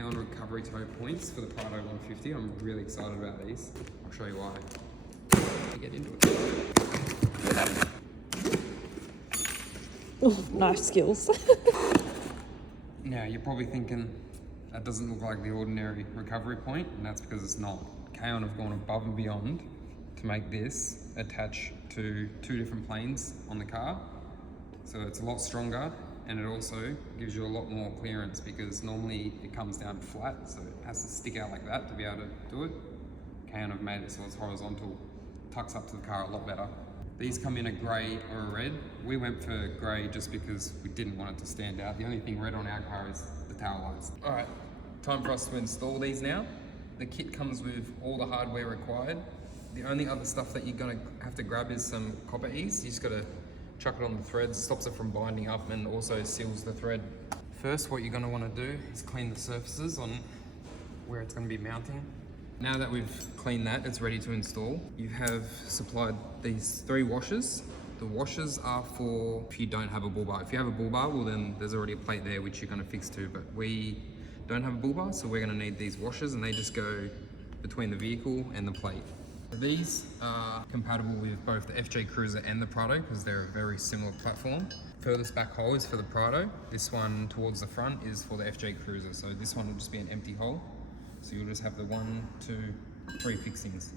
K-on recovery toe points for the Prado 150. I'm really excited about these. I'll show you why. Get into it. Oh, nice skills. Now, you're probably thinking, that doesn't look like the ordinary recovery point, and that's because it's not. K-on have gone above and beyond to make this attach to 2 different planes on the car. So it's a lot stronger, and it also gives you a lot more clearance because normally it comes down flat, so it has to stick out like that to be able to do it. K-on have made it so it's horizontal, tucks up to the car a lot better. These come in a grey or a red. We went for grey just because we didn't want it to stand out. The only thing red on our car is the tail lights. All right, time for us to install these now. The kit comes with all the hardware required. The only other stuff that you're gonna have to grab is some copper ease. You just gotta chuck it on the threads, stops it from binding up and also seals the thread. First, what you're gonna wanna do is clean the surfaces on where it's gonna be mounting. Now that we've cleaned that, it's ready to install. You have supplied these 3 washers. The washers are for if you don't have a bull bar. If you have a bull bar, well then there's already a plate there which you're gonna fix to, but we don't have a bull bar, so we're gonna need these washers, and they just go between the vehicle and the plate. These are compatible with both the FJ Cruiser and the Prado because they're a very similar platform. Furthest back hole is for the Prado. This one towards the front is for the FJ Cruiser. So this one will just be an empty hole. So you'll just have the 1, 2, 3 fixings.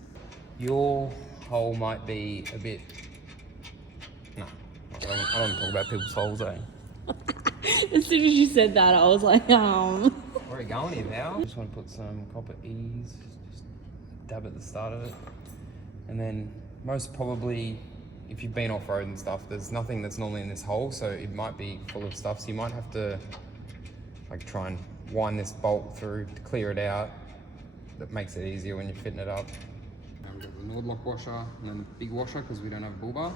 Your hole might be a bit... No, I don't want to talk about people's holes, eh? As soon as you said that, I was like, Where are you going here now? Just want to put some copper ease, just dab at the start of it. And then most probably, if you've been off-road and stuff, there's nothing that's normally in this hole, so it might be full of stuff. So you might have to like try and wind this bolt through to clear it out. That makes it easier when you're fitting it up. Now we've got the Nordlock washer and then the big washer because we don't have a bull bar.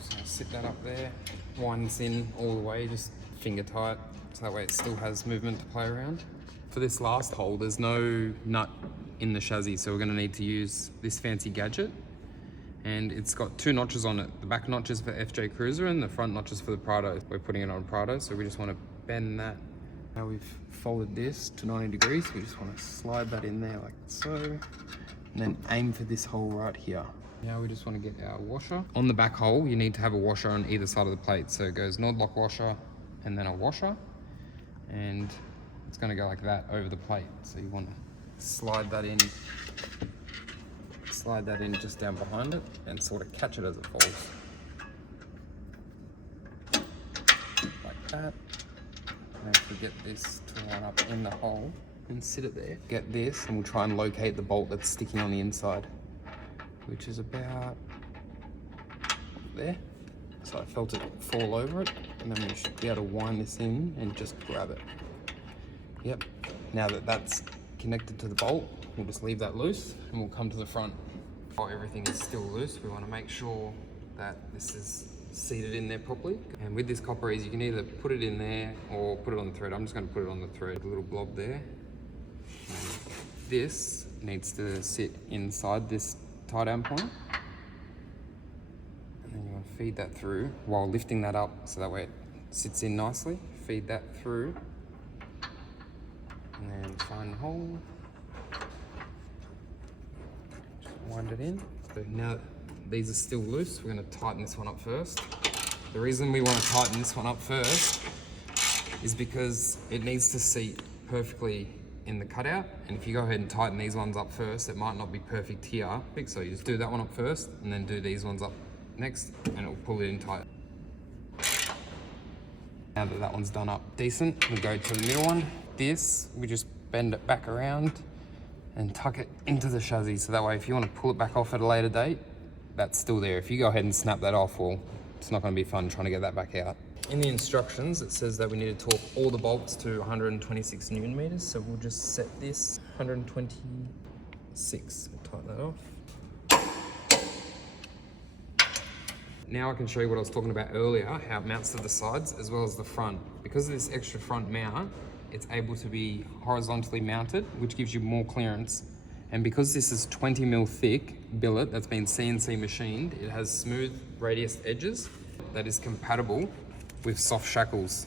So I'll sit that up there, wind this in all the way, just finger tight, so that way it still has movement to play around. For this last hole, there's no nut in the chassis, so we're going to need to use this fancy gadget, and it's got 2 notches on it. The back notches for FJ Cruiser and the front notches for the Prado. We're putting it on Prado, so we just want to bend that. Now we've folded this to 90 degrees, we just want to slide that in there like so, and then aim for this hole right here. Now we just want to get our washer. On the back hole, you need to have a washer on either side of the plate, so it goes Nordlock washer and then a washer, and it's going to go like that over the plate. So you want to slide that in just down behind it and sort of catch it as it falls. Like that. And if we get this to line up in the hole and sit it there, get this, and we'll try and locate the bolt that's sticking on the inside, which is about there. So I felt it fall over it, and then we should be able to wind this in and just grab it. Yep, now that that's connected to the bolt, we'll just leave that loose and we'll come to the front. While everything is still loose, we want to make sure that this is seated in there properly. And with this copper ease, you can either put it in there or put it on the thread. I'm just going to put it on the thread, a little blob there. And this needs to sit inside this tie down point. And then you want to feed that through while lifting that up so that way it sits in nicely. Feed that through. And then find the hole. Just wind it in. So now these are still loose, we're going to tighten this one up first. The reason we want to tighten this one up first is because it needs to seat perfectly in the cutout, and if you go ahead and tighten these ones up first, it might not be perfect here. So you just do that one up first and then do these ones up next, and it'll pull it in tight. Now that that one's done up decent, we'll go to the middle one. This, we just bend it back around and tuck it into the chassis, so that way if you want to pull it back off at a later date, that's still there. If you go ahead and snap that off, well, it's not going to be fun trying to get that back out. In the instructions, it says that we need to torque all the bolts to 126 Newton meters, so we'll just set this 126. We'll tighten that off. Now I can show you what I was talking about earlier, how it mounts to the sides as well as the front. Because of this extra front mount, it's able to be horizontally mounted, which gives you more clearance. And because this is 20 mil thick billet that's been CNC machined, it has smooth radius edges that is compatible with soft shackles.